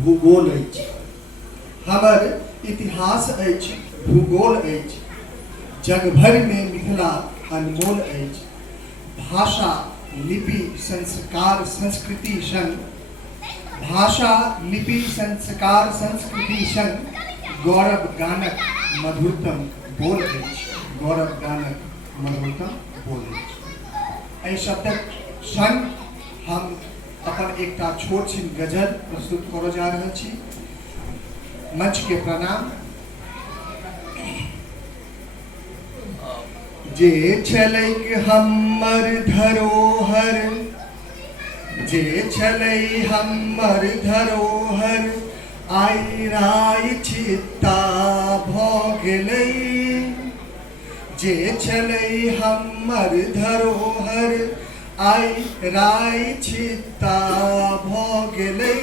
भूगोल अछि, हमर इतिहास अछि, भूगोल अछि। जग भर में मिथिला अनमोल अछि। भाषा लिपि संस्कार संस्कृति संग, भाषा लिपि संस्कार संस्कृति संग गौरव गानक मधुरतम बोल अछि, गौरव गानक मधुरतम बोल अछि। एहि शब्दक संग हम अपन एकटा छोट छिन गजल प्रस्तुत करऽ जा रहल छी। मंच के प्रणाम। जे छलैक हमर धरोहर, जे छलै हमर धरोहर, आइ राय छित्ता भऽ गेलै। जे छलै हमर धरोहर, आइ राय छित्ता भऽ गेलै।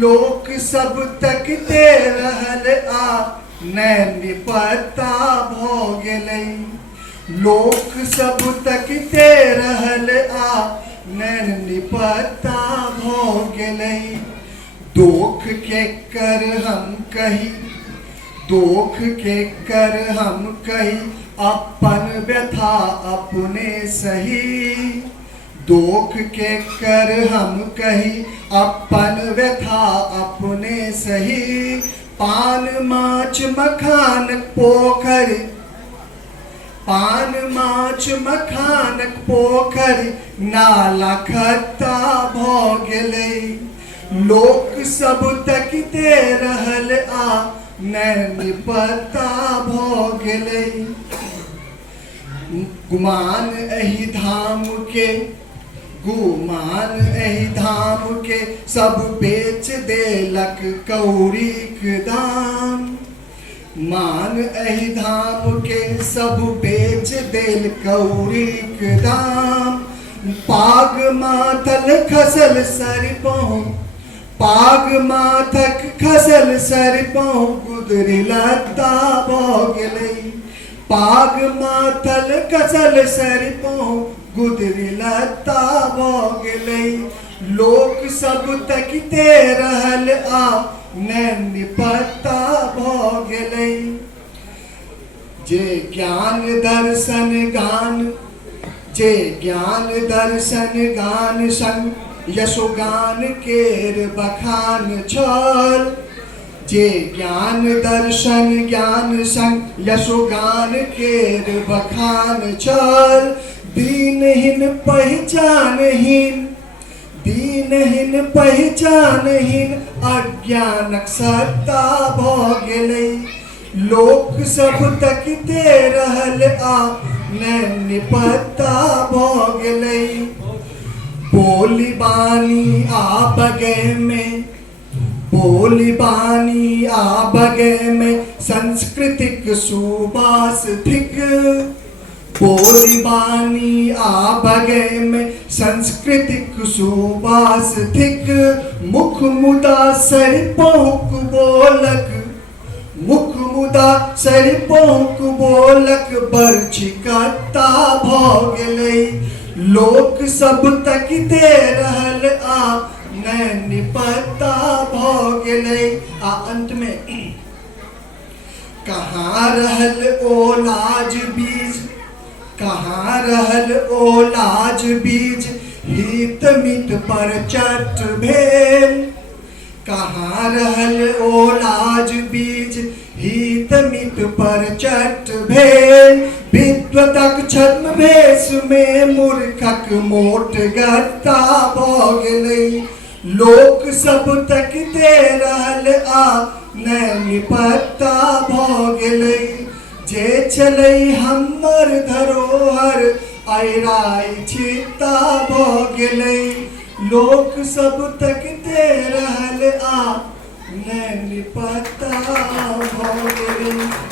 लोक सब तकते रहल आ नैन पत्ता भऽ गेलै। लोक सब तकते रहल आ नैन पत्ता भऽ गेलै। दोख के कर हम कही, दोख के कर हम कही, अपन व्यथा अपने सही। दोख के कर हम कही, अपन व्यथा अपने सही। पान माछ मखानक पोखर, पान माछ मखानक पोखर, नाला खत्ता भऽ गेलै। लोक सब तकते रहल आ नैन पत्ता भऽ गेलै। गुमान एहि धाम के, गुमान एहि धाम के, सब बेच देलक कौड़ीक दाम। मान एहि धाम के सब बेच देल कौड़ीक दाम। पाग माथल खसल सरिपहुँ, पाग माथक खसल सरिपहुँ, गुदरी लत्ता भऽ गेलै। पाग माथल खसल सरिपहुँ, गुदरी लत्ता भऽ गेलै। लोक सब तकते रहल आ नैन पत्ता भऽ गेलै। जे ज्ञान दर्शन गान, जे ज्ञान दर्शन गान संग यशोगान केर बखान छल। जे ज्ञान दर्शन ज्ञान संग यशोगान केर बखान छल। दीनहीन पहिचानहीन, दीनहीन पहिचानहीन, अज्ञानक सत्ता भऽ गेलै। लोक सब तकते रहल आ नैन पत्ता भऽ गेलै। बोली बानी आ बगै में, बोली बानी आ बगै में, सांस्कृतिक सुबास थिक। बोली बानी आ बगै में, सांस्कृतिक सुबास थिक। मुख मुदा सरिपहुँक बोलक, मुख मुदा सरिपहुँक बोलक, बरछी कत्ता भऽ गेलै। लोक सब तकते रहल आ नैन पत्ता भऽ गेलै। आ अंत में कहाँ रहल ओ लाज बीज, कहाँ रहल ओ लाज बीज, हित मित पर चट भेल। कहाँ रहल ओ लाज बीज, हित मित पर चट भेल। विद्वतक छद्म भेष में मूर्खक मोट गत्ता भऽ गेलै। लोक सब तकते रहल आ नैन पत्ता भऽ गेलै। जे छलै हमर धरोहर, आइ राय छित्ता भऽ गेलै। लोक सब तकते रहल आ नैन पत्ता भऽ गेलै।